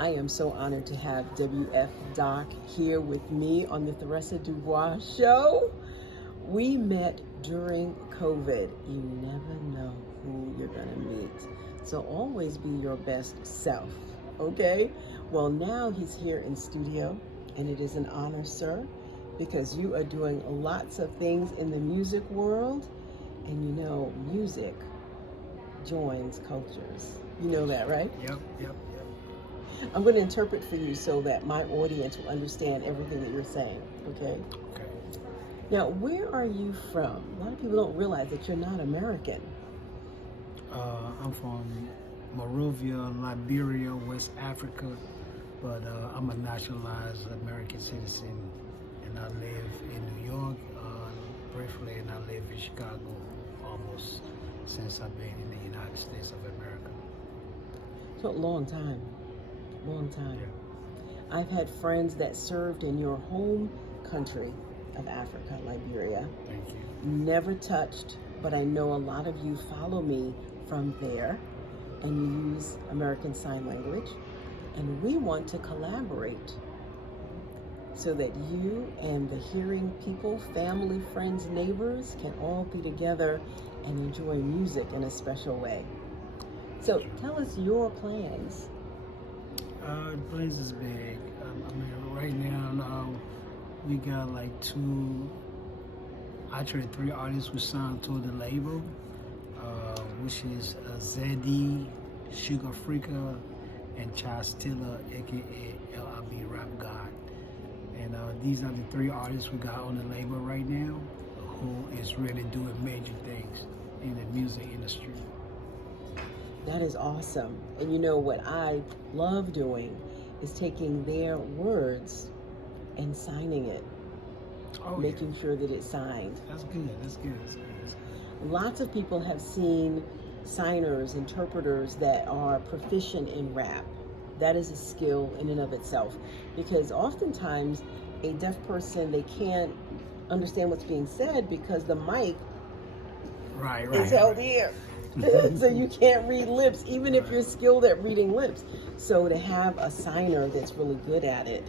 I am so honored to have WF Doc here with me on the Theressa DuBois show. We met during COVID. You never know who you're going to meet. So always be your best self, okay? Well, now he's here in studio, and it is an honor, sir, because you are doing lots of things in the music world, and you know, music joins cultures. You know that, right? Yep. I'm going to interpret for you so that my audience will understand everything that you're saying, okay? Okay. Now, where are you from? A lot of people don't realize that you're not American. I'm from Monrovia, Liberia, West Africa, but I'm a naturalized American citizen, and I live in New York briefly, and I live in Chicago almost since I've been in the United States of America. So a long time. Yeah. I've had friends that served in your home country of Africa, Liberia. Thank you. Never touched, but I know a lot of you follow me from there, and you use American Sign Language, and we want to collaborate so that you and the hearing people, family, friends, neighbors can all be together and enjoy music in a special way. So tell us your plans. The place is big. Right now, we got like three artists who signed to the label, which is ZD, Sugar Africa, and Child Stiller, aka LIB Rap God. And these are the three artists we got on the label right now, who is really doing major things in the music industry. That is awesome. And you know what I love doing is taking their words and signing it, making sure that it's signed. That's good. Lots of people have seen signers, interpreters that are proficient in rap. That is a skill in and of itself, because oftentimes a deaf person, they can't understand what's being said because the mic is held here. So you can't read lips, even if you're skilled at reading lips. So to have a signer that's really good at it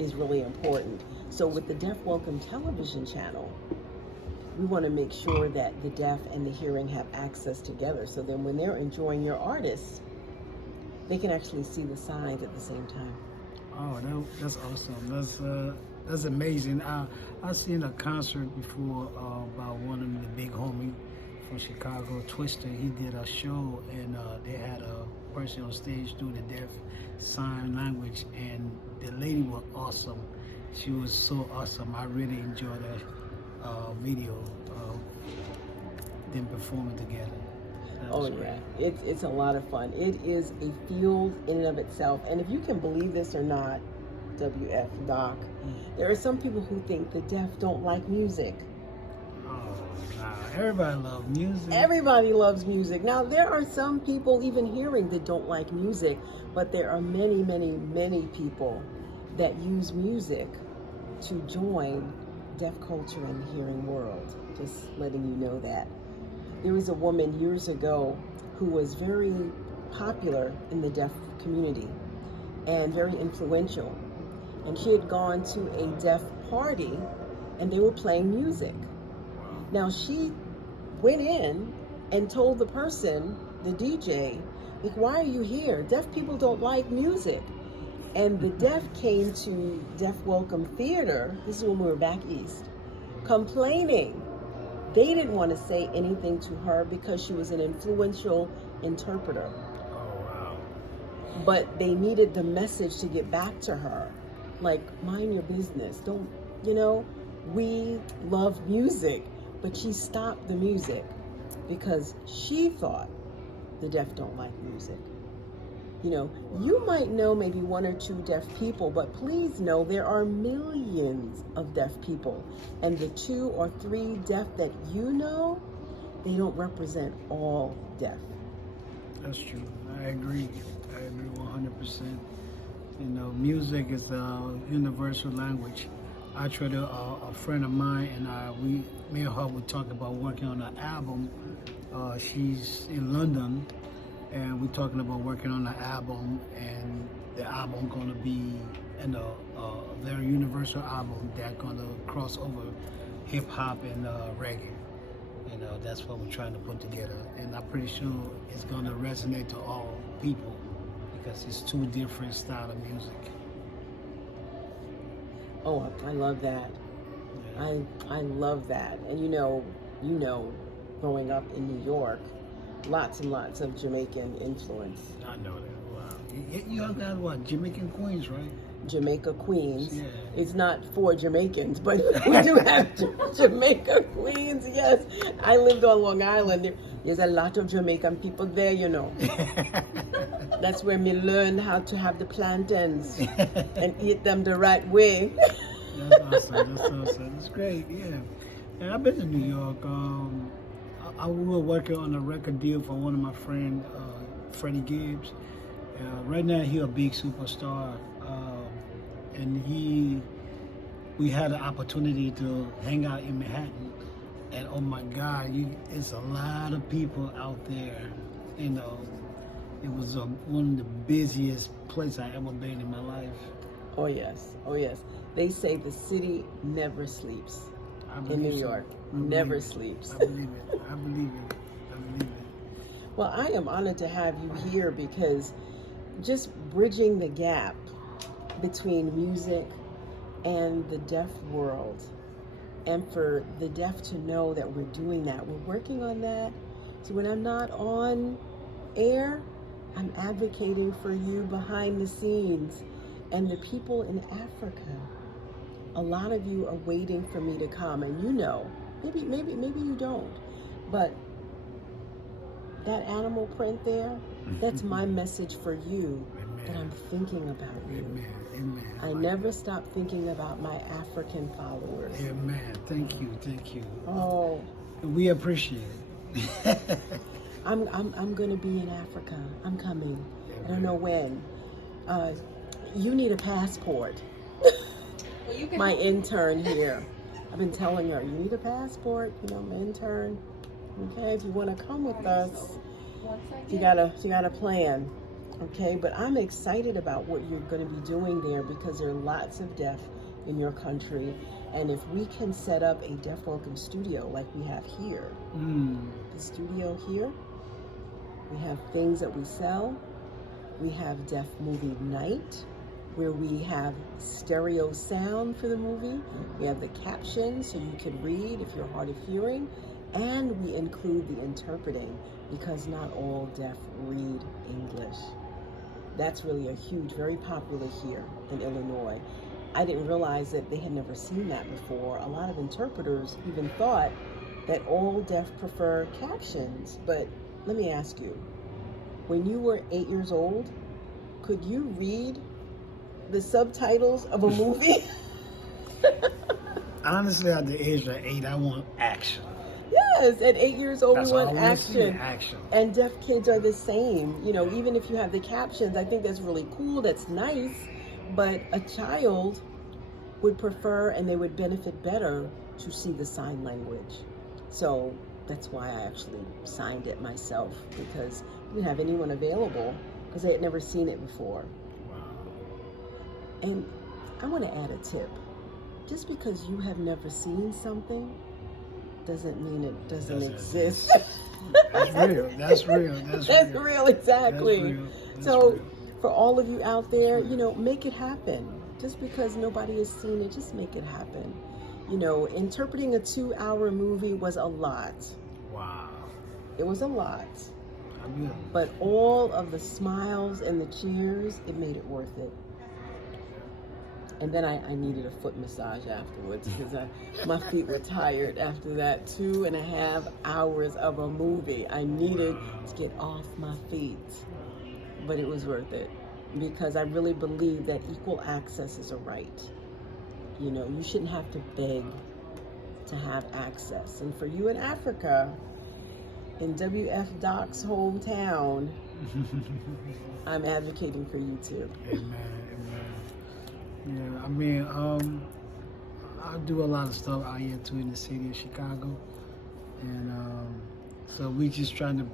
is really important. So with the Deaf Welcome television channel, we want to make sure that the deaf and the hearing have access together. So then when they're enjoying your artists, they can actually see the signs at the same time. Oh, that's awesome. That's amazing. I've seen a concert before by one of the big homies from Chicago, Twister. He did a show, and they had a person on stage doing the deaf sign language, and the lady was awesome. She was so awesome. I really enjoyed that video of them performing together. Oh yeah, it's a lot of fun. It is a field in and of itself. And if you can believe this or not, WF Doc, there are some people who think the deaf don't like music. Everybody loves music. Everybody loves music. Now, there are some people, even hearing, that don't like music, but there are many people that use music to join deaf culture and the hearing world. Just letting you know that. There was a woman years ago who was very popular in the deaf community and very influential. And she had gone to a deaf party and they were playing music. Now she went in and told the person, the DJ, like, why are you here? Deaf people don't like music. And the deaf came to Deaf Welcome Theater, this is when we were back east, complaining. They didn't want to say anything to her because she was an influential interpreter. Oh, wow. But they needed the message to get back to her. Like, mind your business. Don't, we love music. But she stopped the music because she thought the deaf don't like music. You might know maybe one or two deaf people, but please know there are millions of deaf people. And the 2 or 3 deaf that you know, they don't represent all deaf. That's true. I agree 100%. Music is a universal language. I tried a friend of mine, and me and her were talking about working on an album. She's in London, and we're talking about working on an album, and the album gonna be a very universal album that gonna cross over hip hop and reggae. That's what we're trying to put together, and I'm pretty sure it's gonna resonate to all people because it's two different styles of music. Oh, I love that. Yeah. I love that. And you know, growing up in New York, lots and lots of Jamaican influence. I know that. Wow. You all got what? Jamaican Queens, right? Jamaica Queens. Yeah. It's not for Jamaicans, but we do have Jamaica Queens, yes. I lived on Long Island. There's a lot of Jamaican people there, you know. That's where me learned how to have the plantains and eat them the right way. That's awesome. That's great, yeah. And I've been to New York. I was working on a record deal for one of my friends, Freddie Gibbs. Right now, he's a big superstar. And we had an opportunity to hang out in Manhattan. And oh my God, it's a lot of people out there. It was one of the busiest places I ever been in my life. Oh yes. They say the city never sleeps in New York. Never sleeps. I believe it. Well, I am honored to have you here because just bridging the gap between music and the deaf world, and for the deaf to know that we're doing that. We're working on that. So when I'm not on air, I'm advocating for you behind the scenes. And the people in Africa, a lot of you are waiting for me to come, and maybe you don't, but that animal print there, that's my message for you. Amen. That I'm thinking about you. Amen. I never stop thinking about my African followers. Amen. Thank you. Oh, We appreciate it. I'm gonna be in Africa. I'm coming. I don't know when. You need a passport. My intern here. I've been telling her, you need a passport, my intern. Okay, if you want to come with us, you gotta plan. Okay, but I'm excited about what you're going to be doing there because there are lots of deaf in your country, and if we can set up a deaf welcome studio like we have here, the studio here, we have things that we sell. We have deaf movie night, where we have stereo sound for the movie. We have the captions so you can read if you're hard of hearing, and we include the interpreting because not all deaf read English. That's really very popular here in Illinois. I didn't realize that they had never seen that before. A lot of interpreters even thought that all deaf prefer captions. But let me ask you, when you were 8 years old, could you read the subtitles of a movie? Honestly, at the age of 8, I want action. Yes, at 8 years old, we want action. Action. And deaf kids are the same. Even if you have the captions, I think that's really cool, that's nice. But a child would prefer and they would benefit better to see the sign language. So that's why I actually signed it myself, because I didn't have anyone available because they had never seen it before. Wow. And I want to add a tip. Just because you have never seen something doesn't mean it doesn't exist. That's real. That's real. That's real, exactly. That's real. So for all of you out there, make it happen. Just because nobody has seen it, just make it happen. Interpreting a 2-hour movie was a lot. Wow. It was a lot. Yeah. But all of the smiles and the cheers, it made it worth it. And then I needed a foot massage afterwards because my feet were tired after that 2.5 hours of a movie. I needed to get off my feet. But it was worth it because I really believe that equal access is a right. You shouldn't have to beg to have access. And for you in Africa, in WF Doc's hometown, I'm advocating for you too. Amen. Yeah, I do a lot of stuff out here too in the city of Chicago, and so we just trying to,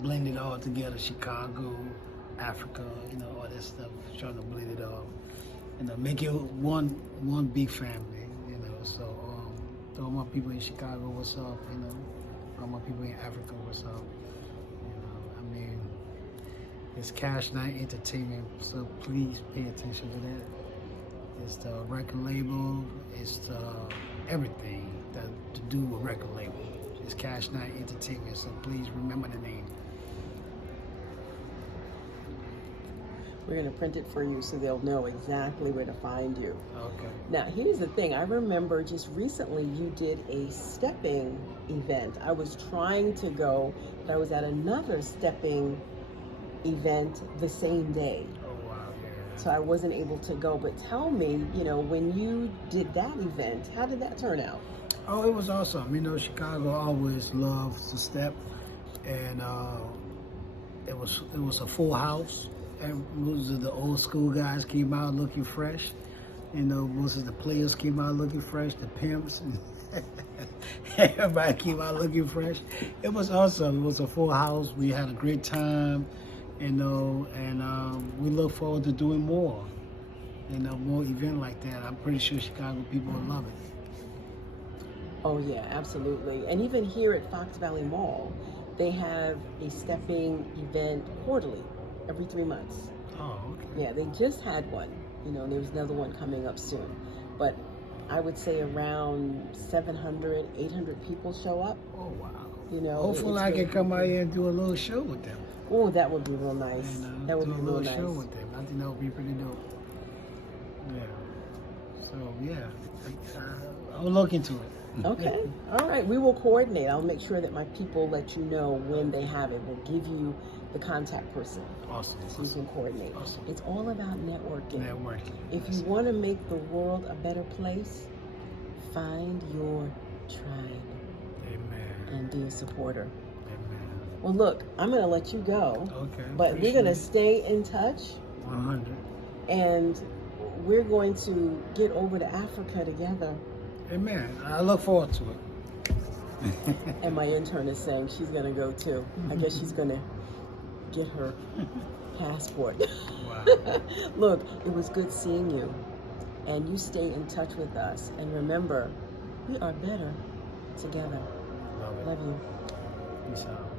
blend it all together: Chicago, Africa, all that stuff, trying to blend it all, make it one big family, So to all my people in Chicago, what's up? All my people in Africa, what's up? I mean, it's Cash Night Entertainment, so please pay attention to that. It's the record label, it's the everything that to do with record label. It's Cash Night Entertainment, so please remember the name. We're going to print it for you so they'll know exactly where to find you. Okay. Now, here's the thing. I remember just recently you did a stepping event. I was trying to go, but I was at another stepping event the same day. Oh, wow, yeah. So I wasn't able to go. But tell me, when you did that event, how did that turn out? Oh, it was awesome. Chicago always loves to step, and it was a full house. And most of the old school guys came out looking fresh. Most of the players came out looking fresh. The pimps, and everybody came out looking fresh. It was awesome. It was a full house. We had a great time, and we look forward to doing more. More event like that. I'm pretty sure Chicago people will love it. Oh yeah, absolutely. And even here at Fox Valley Mall, they have a stepping event quarterly, every 3 months. Oh, okay. Yeah, they just had one, there's another one coming up soon. But I would say around 700, 800 people show up. Oh, wow. Hopefully I can really come out here and do a little show with them. Oh, that would be real nice. That would be real nice. Show with them. I think that would be pretty dope. Yeah. So, yeah. I'll look into it. Okay. All right. We will coordinate. I'll make sure that my people let you know when they have it. We'll give you the contact person. Awesome. So you can coordinate. Awesome. It's all about networking. Networking. If you want to make the world a better place, find your tribe. Amen. And be a supporter. Amen. Well, look, I'm going to let you go. Okay. But we're going to stay in touch. 100. And we're going to get over to Africa together. Amen. I look forward to it. And my intern is saying she's going to go too. I guess she's going to get her passport. Wow. Look, it was good seeing you. And you stay in touch with us. And remember, we are better together. Love it. Love you. Peace out.